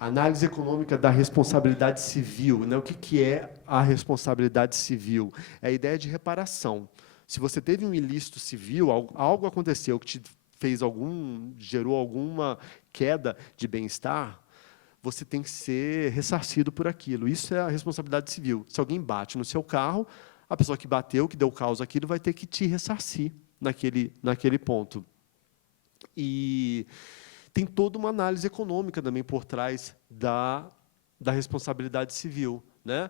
Análise econômica da responsabilidade civil, né? O que é a responsabilidade civil? É a ideia de reparação. Se você teve um ilícito civil, algo aconteceu que te gerou alguma queda de bem-estar, você tem que ser ressarcido por aquilo. Isso é a responsabilidade civil. Se alguém bate no seu carro, a pessoa que bateu, que deu causa àquilo, vai ter que te ressarcir naquele ponto. E tem toda uma análise econômica também por trás da responsabilidade civil, né?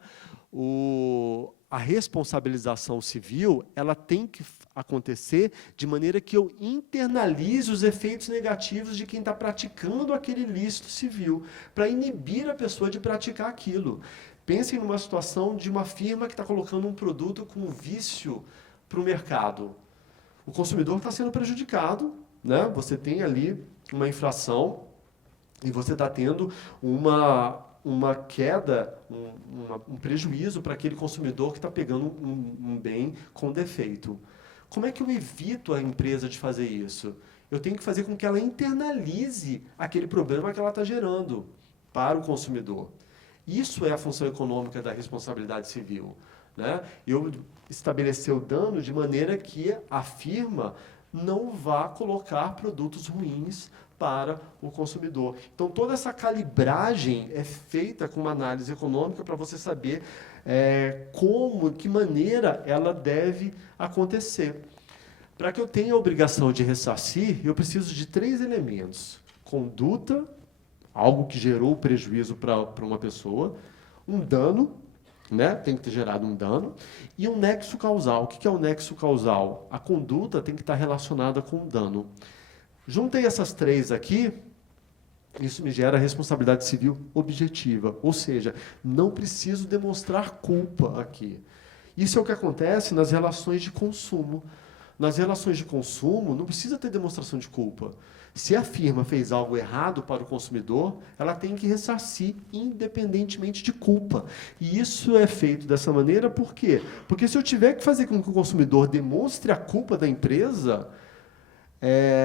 A responsabilização civil, ela tem que acontecer de maneira que eu internalize os efeitos negativos de quem está praticando aquele ilícito civil, para inibir a pessoa de praticar aquilo. Pensem numa situação de uma firma que está colocando um produto com vício para o mercado. O consumidor está sendo prejudicado, né? Você tem ali uma infração e você está tendo uma queda, um prejuízo para aquele consumidor que está pegando um bem com defeito. Como é que eu evito a empresa de fazer isso? Eu tenho que fazer com que ela internalize aquele problema que ela está gerando para o consumidor. Isso é a função econômica da responsabilidade civil, né? Eu estabelecer o dano de maneira que a firma não vá colocar produtos ruins para o consumidor. Então, toda essa calibragem é feita com uma análise econômica para você saber que maneira ela deve acontecer. Para que eu tenha a obrigação de ressarcir, eu preciso de 3 elementos. Conduta, algo que gerou prejuízo para uma pessoa, um dano, né? Tem que ter gerado um dano, e um nexo causal. O que é o nexo causal? A conduta tem que estar relacionada com o dano. Juntei essas 3 aqui, isso me gera responsabilidade civil objetiva, ou seja, não preciso demonstrar culpa aqui. Isso é o que acontece nas relações de consumo. Nas relações de consumo, não precisa ter demonstração de culpa. Se a firma fez algo errado para o consumidor, ela tem que ressarcir, independentemente de culpa. E isso é feito dessa maneira por quê? Porque se eu tiver que fazer com que o consumidor demonstre a culpa da empresa,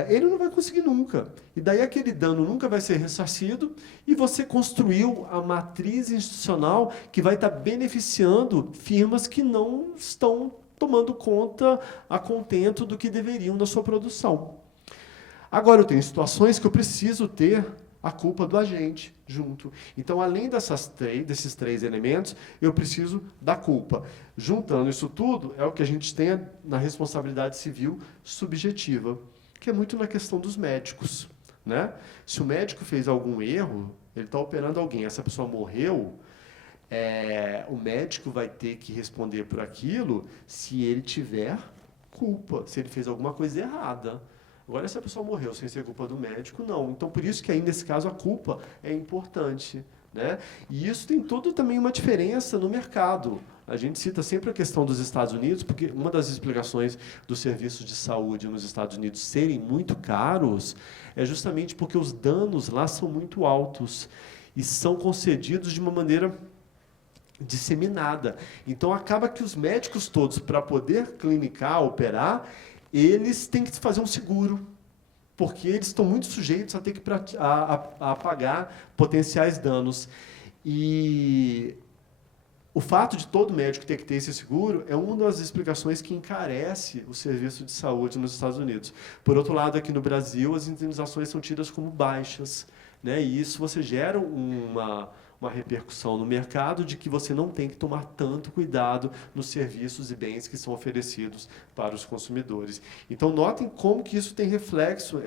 ele não vai conseguir nunca. E daí aquele dano nunca vai ser ressarcido e você construiu a matriz institucional que vai estar beneficiando firmas que não estão tomando conta a contento do que deveriam da sua produção. Agora, eu tenho situações que eu preciso ter a culpa do agente junto. Então, além desses 3 elementos, eu preciso da culpa. Juntando isso tudo, é o que a gente tem na responsabilidade civil subjetiva, que é muito na questão dos médicos, né? Se o médico fez algum erro, ele está operando alguém, essa pessoa morreu, o médico vai ter que responder por aquilo se ele tiver culpa, se ele fez alguma coisa errada. Agora, se a pessoa morreu sem ser culpa do médico, não. Então, por isso que aí, nesse caso, a culpa é importante, né? E isso tem toda também uma diferença no mercado. A gente cita sempre a questão dos Estados Unidos, porque uma das explicações dos serviços de saúde nos Estados Unidos serem muito caros é justamente porque os danos lá são muito altos e são concedidos de uma maneira disseminada. Então, acaba que os médicos todos, para poder clinicar, operar, eles têm que fazer um seguro, porque eles estão muito sujeitos a ter que a pagar potenciais danos. E o fato de todo médico ter que ter esse seguro é uma das explicações que encarece o serviço de saúde nos Estados Unidos. Por outro lado, aqui no Brasil, as indenizações são tidas como baixas, né? E isso você gera uma repercussão no mercado de que você não tem que tomar tanto cuidado nos serviços e bens que são oferecidos para os consumidores. Então, notem como que isso tem reflexo,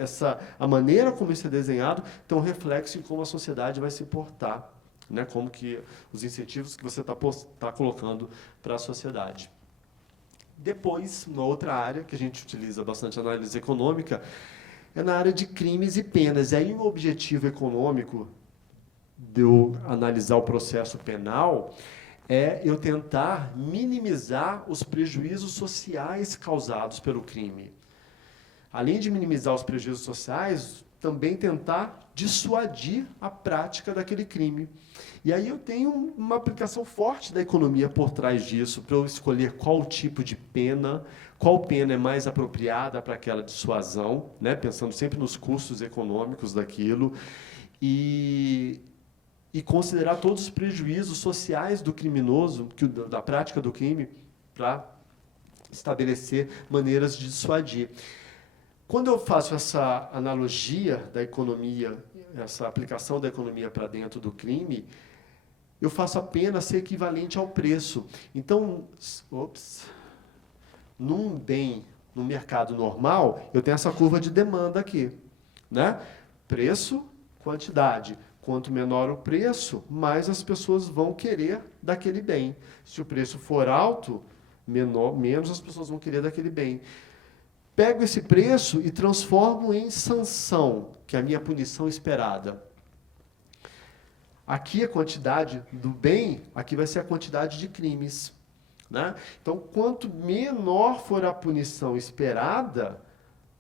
a maneira como isso é desenhado tem um reflexo em como a sociedade vai se portar, né? Como que os incentivos que você está colocando para a sociedade. Depois, uma outra área que a gente utiliza bastante análise econômica é na área de crimes e penas. E aí o objetivo econômico de eu analisar o processo penal é eu tentar minimizar os prejuízos sociais causados pelo crime. Além de minimizar os prejuízos sociais, também tentar dissuadir a prática daquele crime. E aí eu tenho uma aplicação forte da economia por trás disso, para eu escolher qual tipo de pena, qual pena é mais apropriada para aquela dissuasão, né? Pensando sempre nos custos econômicos daquilo. E e considerar todos os prejuízos sociais do criminoso, da prática do crime, para estabelecer maneiras de dissuadir. Quando eu faço essa analogia da economia, essa aplicação da economia para dentro do crime, eu faço a pena ser equivalente ao preço. Então, num bem, no mercado normal, eu tenho essa curva de demanda aqui, né? Preço, quantidade. Quanto menor o preço, mais as pessoas vão querer daquele bem. Se o preço for alto, menos as pessoas vão querer daquele bem. Pego esse preço e transformo em sanção, que é a minha punição esperada. Aqui a quantidade do bem, aqui vai ser a quantidade de crimes. Né? Então, quanto menor for a punição esperada,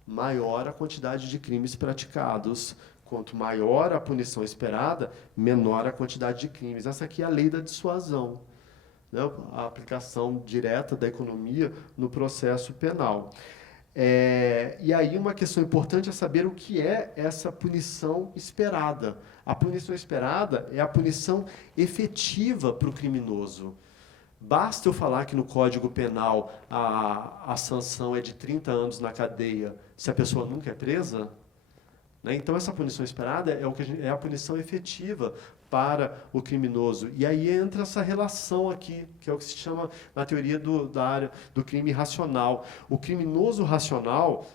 maior a quantidade de crimes praticados. Quanto maior a punição esperada, menor a quantidade de crimes. Essa aqui é a lei da dissuasão, né? A aplicação direta da economia no processo penal. E aí uma questão importante é saber o que é essa punição esperada. A punição esperada é a punição efetiva para o criminoso. Basta eu falar que no Código Penal a sanção é de 30 anos na cadeia, se a pessoa nunca é presa? Né? Então, essa punição esperada é a punição efetiva para o criminoso. E aí entra essa relação aqui, que é o que se chama, na teoria da área do crime racional. O criminoso racional,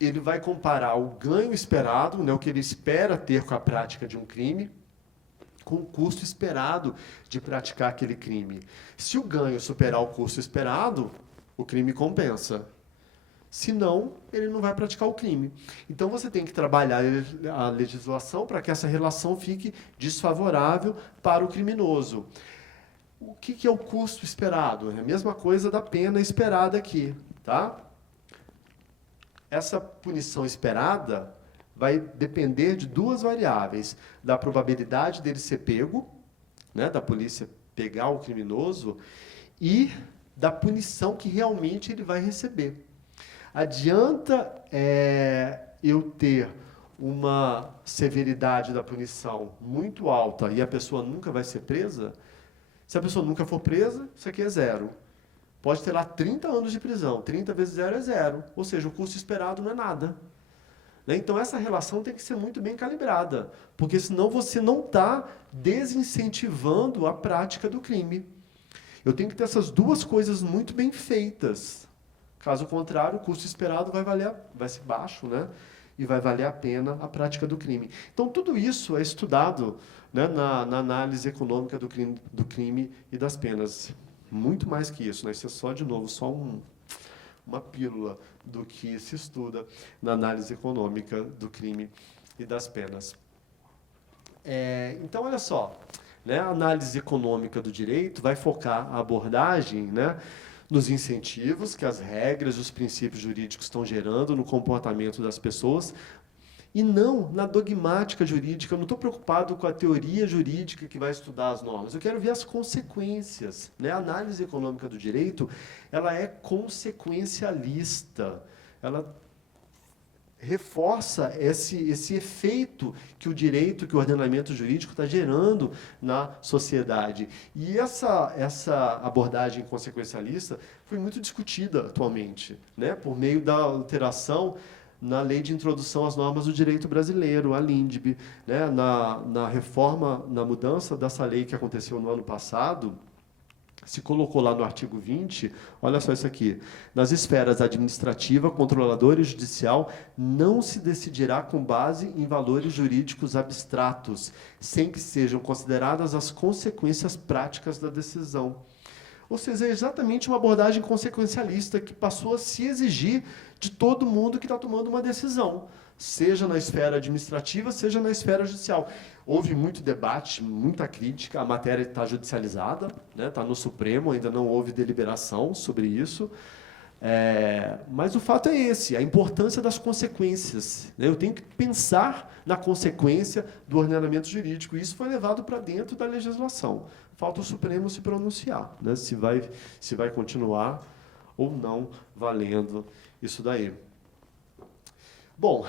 ele vai comparar o ganho esperado, né, o que ele espera ter com a prática de um crime, com o custo esperado de praticar aquele crime. Se o ganho superar o custo esperado, o crime compensa. Se não, ele não vai praticar o crime. Então, você tem que trabalhar a legislação para que essa relação fique desfavorável para o criminoso. O que é o custo esperado? É a mesma coisa da pena esperada aqui. Tá? Essa punição esperada vai depender de duas variáveis. Da probabilidade dele ser pego, né, da polícia pegar o criminoso, e da punição que realmente ele vai receber. Adianta eu ter uma severidade da punição muito alta e a pessoa nunca vai ser presa? Se a pessoa nunca for presa, isso aqui é zero. Pode ter lá 30 anos de prisão. 30 vezes zero é zero. Ou seja, o custo esperado não é nada. Então, essa relação tem que ser muito bem calibrada, porque senão você não está desincentivando a prática do crime. Eu tenho que ter essas duas coisas muito bem feitas. Caso contrário, o custo esperado vai ser baixo, né? E vai valer a pena a prática do crime. Então, tudo isso é estudado, né, na análise econômica do crime e das penas. Muito mais que isso, né? Isso é só, de novo, uma pílula do que se estuda na análise econômica do crime e das penas. Então, olha só, né, a análise econômica do direito vai focar a abordagem, né, nos incentivos que as regras e os princípios jurídicos estão gerando no comportamento das pessoas, e não na dogmática jurídica. Eu não estou preocupado com a teoria jurídica que vai estudar as normas. Eu quero ver as consequências. Né? A análise econômica do direito, ela é consequencialista. Ela reforça esse efeito que o direito, que o ordenamento jurídico está gerando na sociedade. E essa abordagem consequencialista foi muito discutida atualmente, né? Por meio da alteração na Lei de Introdução às Normas do Direito Brasileiro, a LINDB, né? Na reforma, na mudança dessa lei que aconteceu no ano passado, se colocou lá no artigo 20, olha só isso aqui, nas esferas administrativa, controladora e judicial, não se decidirá com base em valores jurídicos abstratos, sem que sejam consideradas as consequências práticas da decisão. Ou seja, é exatamente uma abordagem consequencialista que passou a se exigir de todo mundo que está tomando uma decisão, seja na esfera administrativa, seja na esfera judicial. Houve muito debate, muita crítica, a matéria está judicializada, né, está no Supremo, ainda não houve deliberação sobre isso, mas o fato é esse, a importância das consequências. Né, eu tenho que pensar na consequência do ordenamento jurídico, e isso foi levado para dentro da legislação. Falta o Supremo se pronunciar, né, se vai continuar ou não valendo isso daí. Bom,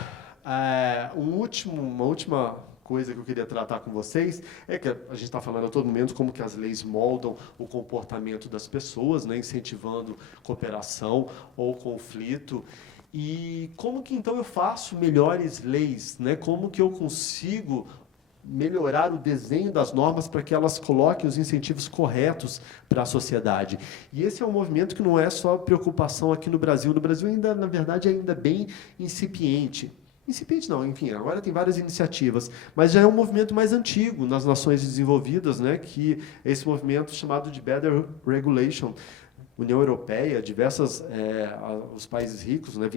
uma última coisa que eu queria tratar com vocês é que a gente está falando a todo momento como que as leis moldam o comportamento das pessoas, né, incentivando cooperação ou conflito. E como que então eu faço melhores leis, né? Como que eu consigo melhorar o desenho das normas para que elas coloquem os incentivos corretos para a sociedade. E esse é um movimento que não é só preocupação aqui no Brasil. No Brasil ainda, na verdade, ainda bem incipiente. Incipiente não, enfim, agora tem várias iniciativas, mas já é um movimento mais antigo nas nações desenvolvidas, né, que é esse movimento chamado de Better Regulation. União Europeia, os países ricos, né,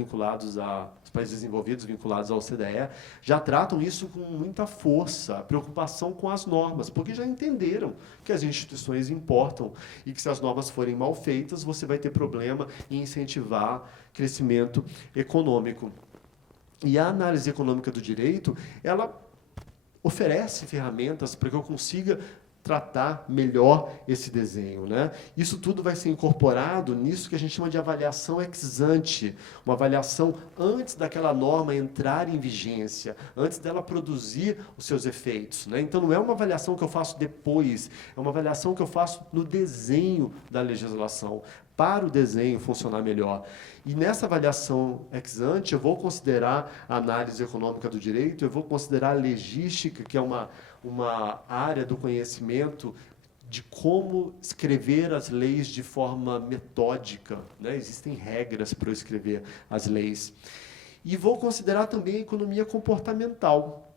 os países desenvolvidos vinculados à OCDE, já tratam isso com muita força, preocupação com as normas, porque já entenderam que as instituições importam e que se as normas forem mal feitas, você vai ter problema em incentivar crescimento econômico. E a análise econômica do direito, ela oferece ferramentas para que eu consiga tratar melhor esse desenho, né? Isso tudo vai ser incorporado nisso que a gente chama de avaliação ex ante, uma avaliação antes daquela norma entrar em vigência, antes dela produzir os seus efeitos, né? Então, não é uma avaliação que eu faço depois, é uma avaliação que eu faço no desenho da legislação, para o desenho funcionar melhor. E nessa avaliação ex ante, eu vou considerar a análise econômica do direito, eu vou considerar a legística, que é uma área do conhecimento de como escrever as leis de forma metódica, né? Existem regras para eu escrever as leis. E vou considerar também a economia comportamental,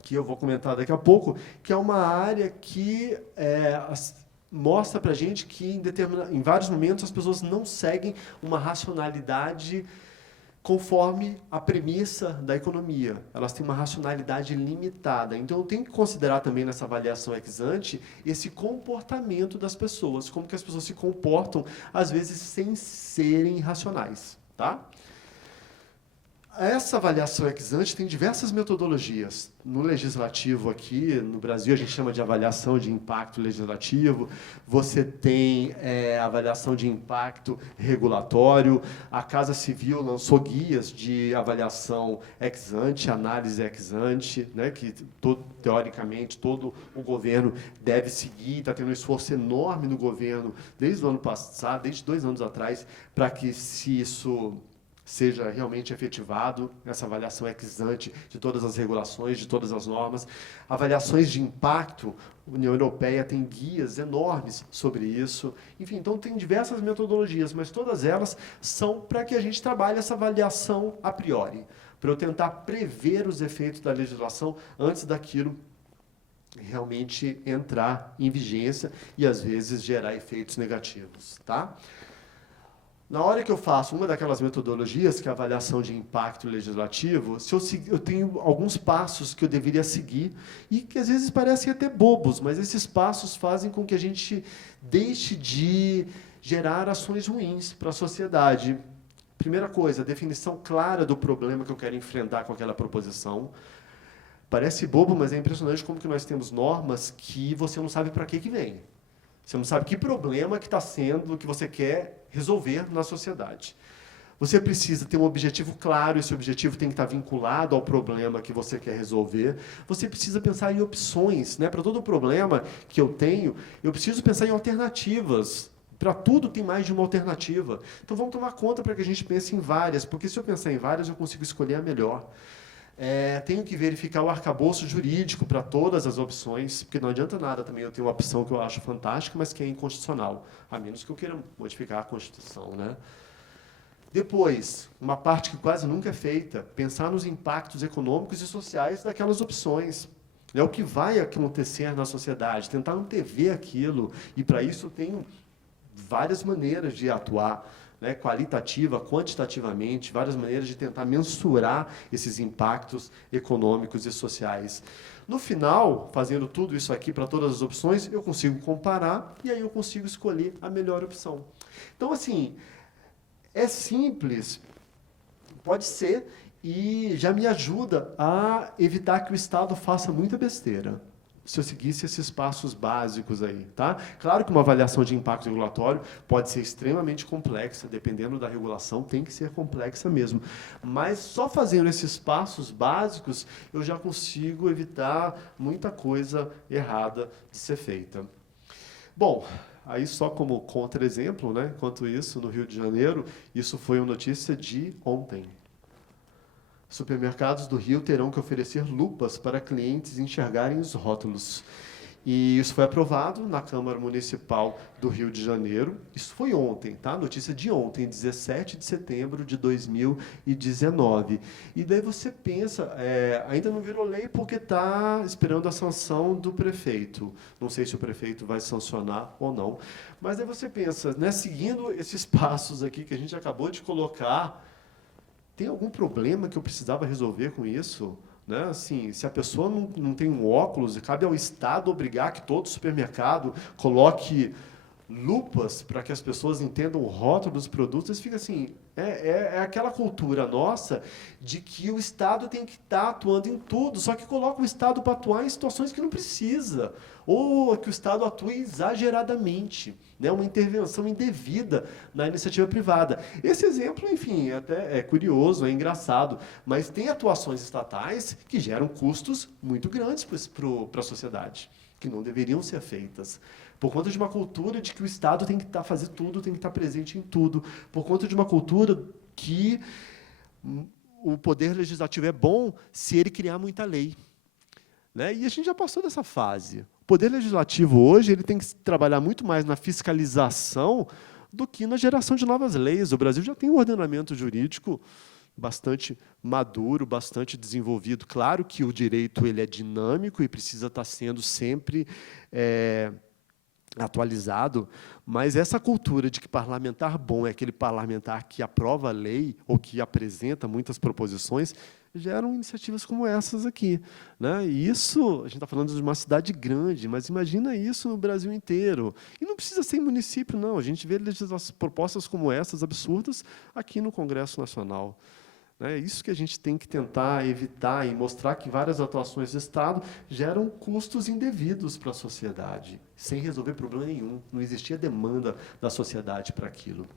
que eu vou comentar daqui a pouco, que é uma área que mostra para a gente que, em vários momentos, as pessoas não seguem uma racionalidade conforme a premissa da economia. Elas têm uma racionalidade limitada. Então, eu tenho que considerar também nessa avaliação ex ante esse comportamento das pessoas, como que as pessoas se comportam, às vezes, sem serem racionais. Tá? Essa avaliação ex ante tem diversas metodologias. No legislativo aqui, no Brasil, a gente chama de avaliação de impacto legislativo. Você tem avaliação de impacto regulatório. A Casa Civil lançou guias de avaliação ex ante, análise ex ante, né, que, teoricamente, todo o governo deve seguir. Está tendo um esforço enorme no governo, desde o ano passado, desde 2 anos atrás, para que isso seja realmente efetivado, essa avaliação ex ante de todas as regulações, de todas as normas. Avaliações de impacto, a União Europeia tem guias enormes sobre isso. Enfim, então tem diversas metodologias, mas todas elas são para que a gente trabalhe essa avaliação a priori, para eu tentar prever os efeitos da legislação antes daquilo realmente entrar em vigência e, às vezes, gerar efeitos negativos. Tá? Na hora que eu faço uma daquelas metodologias, que é a avaliação de impacto legislativo, eu tenho alguns passos que eu deveria seguir e que às vezes parecem até bobos, mas esses passos fazem com que a gente deixe de gerar ações ruins para a sociedade. Primeira coisa, a definição clara do problema que eu quero enfrentar com aquela proposição. Parece bobo, mas é impressionante como que nós temos normas que você não sabe para que vem. Você não sabe que problema que está sendo, que você quer resolver na sociedade. Você precisa ter um objetivo claro, esse objetivo tem que estar vinculado ao problema que você quer resolver. Você precisa pensar em opções, né? Para todo problema que eu tenho, eu preciso pensar em alternativas. Para tudo tem mais de uma alternativa. Então vamos tomar conta para que a gente pense em várias, porque se eu pensar em várias, eu consigo escolher a melhor. Tenho que verificar o arcabouço jurídico para todas as opções, porque não adianta nada também eu ter uma opção que eu acho fantástica, mas que é inconstitucional, a menos que eu queira modificar a Constituição, né? Depois, uma parte que quase nunca é feita, pensar nos impactos econômicos e sociais daquelas opções. É o que vai acontecer na sociedade, tentar antever aquilo, e para isso eu tenho várias maneiras de atuar, né, qualitativa, quantitativamente, várias maneiras de tentar mensurar esses impactos econômicos e sociais. No final, fazendo tudo isso aqui para todas as opções, eu consigo comparar e aí eu consigo escolher a melhor opção. Então, assim, é simples, pode ser, e já me ajuda a evitar que o Estado faça muita besteira. se eu seguisse esses passos básicos aí, tá? Claro que uma avaliação de impacto regulatório pode ser extremamente complexa, dependendo da regulação, tem que ser complexa mesmo. Mas só fazendo esses passos básicos, eu já consigo evitar muita coisa errada de ser feita. Bom, aí só como contra-exemplo, né? Enquanto isso, no Rio de Janeiro, isso foi uma notícia de ontem. Supermercados do Rio terão que oferecer lupas para clientes enxergarem os rótulos. E isso foi aprovado na Câmara Municipal do Rio de Janeiro. Isso foi ontem, tá? Notícia de ontem, 17 de setembro de 2019. E daí você pensa, ainda não virou lei porque está esperando a sanção do prefeito. Não sei se o prefeito vai sancionar ou não. Mas daí você pensa, né, seguindo esses passos aqui que a gente acabou de colocar, tem algum problema que eu precisava resolver com isso? Né? Assim, se a pessoa não tem um óculos, cabe ao Estado obrigar que todo supermercado coloque lupas para que as pessoas entendam o rótulo dos produtos, fica assim, é aquela cultura nossa de que o Estado tem que estar atuando em tudo, só que coloca o Estado para atuar em situações que não precisa, ou que o Estado atue exageradamente, né, uma intervenção indevida na iniciativa privada. Esse exemplo, enfim, até é curioso, é engraçado, mas tem atuações estatais que geram custos muito grandes para a sociedade, que não deveriam ser feitas. Por conta de uma cultura de que o Estado tem que fazer tudo, tem que estar presente em tudo. Por conta de uma cultura que o poder legislativo é bom se ele criar muita lei. Né? E a gente já passou dessa fase. O poder legislativo hoje ele tem que trabalhar muito mais na fiscalização do que na geração de novas leis. O Brasil já tem um ordenamento jurídico bastante maduro, bastante desenvolvido. Claro que o direito ele é dinâmico e precisa estar sendo sempre atualizado, mas essa cultura de que parlamentar bom é aquele parlamentar que aprova a lei ou que apresenta muitas proposições, geram iniciativas como essas aqui. Né? E isso, a gente está falando de uma cidade grande, mas imagina isso no Brasil inteiro. E não precisa ser em município, não. A gente vê propostas como essas, absurdas, aqui no Congresso Nacional. É isso que a gente tem que tentar evitar e mostrar que várias atuações do Estado geram custos indevidos para a sociedade, sem resolver problema nenhum. Não existia demanda da sociedade para aquilo.